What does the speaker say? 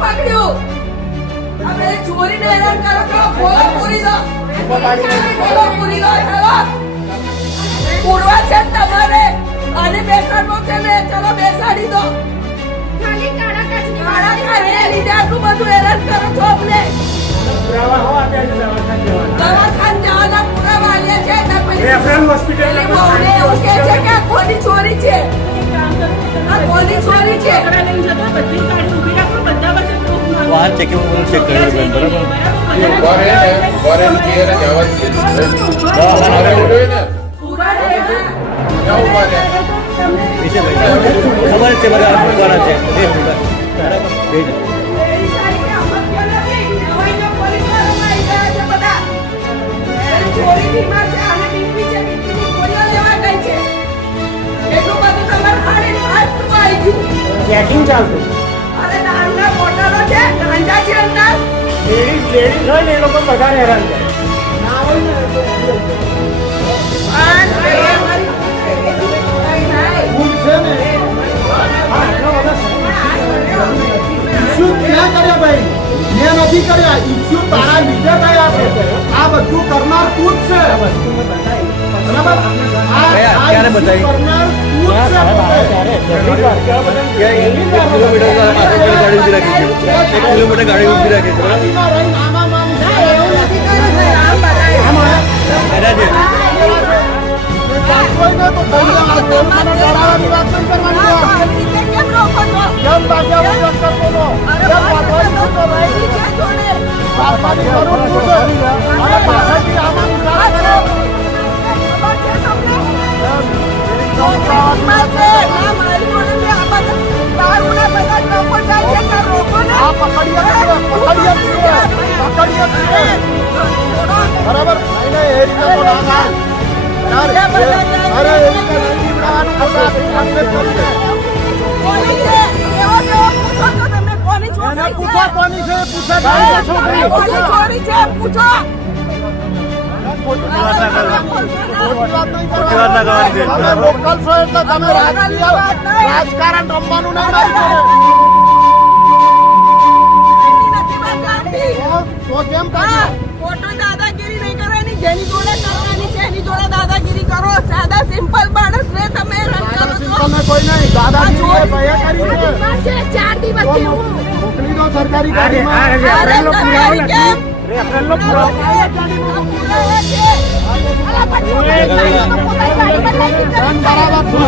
પકડ્યું. અમે ચોરીને હેરાન કરો છો. બોલો પૂરી દો. બોલો પૂરી દો. હેલો. પૂરવા છે તમારે. અને બેસાડવો છે ને. ચલો બેસાડી દો. ખાલી કાળા કાચની કાળા લીધે આટલું બધું હેરાન કરો છો અમને. દવાખાને જવાના પુરાવા આલ્યા છે. રેફરલ હોસ્પિટલ બહુને એવું કહે છે કે આ કોની ચોરી છે. આ કોની ચોરી છે. વાહન ચેકિંગ ચેક કર્યું બરાબર પીછે ખબર છે બધા દ્વારા છે ચેકિંગ ચાલતું. અરે નાના બોટલો છે. ગાંજા છે અંદર. લેડીઝ હોય ને એ લોકો વધારે હેરાન કરે. ઇસ્યુ ક્યાં કર્યા ભાઈ? મેં નથી કર્યા. ઇસ્યુ તારા લીધે થયા છે. આ બધું કરનાર તું જ છે. બરાબર? ક્યારે બતાવી? કરનાર તું જ છે. કિલોમીટર ગાડી ઉભી રાખી છે બરાબર કોઈને તો ડરાવવાની વાત નહીં કરવાની. કેમ ભાગ્યા વગર કરતો હતો? કેમ ભાગવાની કરતો ભાઈ? પાપાની જરૂર શું છે? અને પાછળથી આમાં વિચાર કરે. આ પકડીએ બરાબર નહીં એ રીતે તો ના થાય. અરે એ રીતે નહીં નીકળવાનું. પૂછો કોની છે? પૂછે ચોરી છે. પૂછો. ખોટી વાત નહીં કરવાની. તમે લોકલ છો એટલે તમે રાજકારણ રમવાનું નહીં તો કેમ ખોટો દાદાગીરી નહીં કરવાની. જેની જોડે કરવાની છે એની જોડે દાદાગીરી કરો. સાદા સિમ્પલ માણસ ને તમે તમે કોઈ નહીં દાદાગીરી એ ભયા કરી છે. 4 દિવસથી હું મોકલી દો સરકારી ગાડીમાં. રેફરલ નો પુરાવો. અલા પછી બરાબર